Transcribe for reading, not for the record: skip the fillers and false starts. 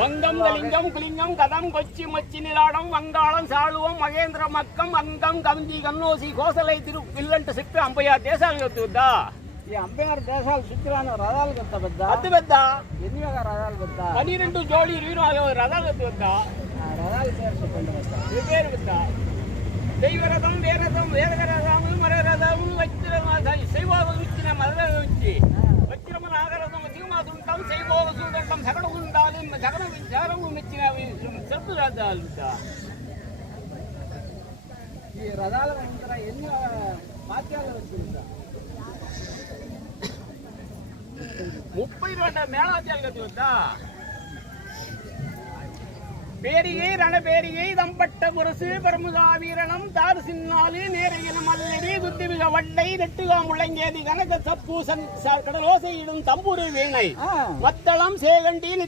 வங்கம் கலிங்கம் குலிங்கம் கதம் கொச்சி மச்சி நிலாடம் வங்காளம் சாளுவம் மகேந்திர மக்கம் அங்கம் கவிஞ்சி கண்ணோசி கோசலை திரு வில்லಂಟ సిప్పి అంబయ్య దేశాలు వద్దా ఈ అంబయ్యారు దేశాలు చుట్టురాని రథాలు కొత్త పెద్ద అద్దు పెద్ద ఎన్ని రథాలు పెద్ద 12 జోడి 24 రథాలు వద్దా రథాలు పేరు చెప్పండి పెద్ద పేరు పెద్ద దైవరథం వేరథం వేదరథము మరరథము శైవాలు ఇచ్చిన మరరథం వచ్చి వచ్చిన నాగరథం దిగుమాతుంటాం శైవోలు చూడంటాం సగడు ఉండాలి సగడు విచారము మెచ్చిన చెట్టు రథాలు ఈ రథాల ముందర ఎన్ని వాక్యాలు వచ్చిందా 32 మేళాద్యాలు వద్దా பேரியை ரணபேரியை தம்பட்ட முரசு பரமுகா வீரணம் தாறு சின்னாலி நேரையின மல்லடி துத்திமிக வட்டை நெட்டுகா முழங்கேதி கனக சப்பூசன் கடலோசையிடும் தம்புரு வீணை மத்தளம் சேகண்டி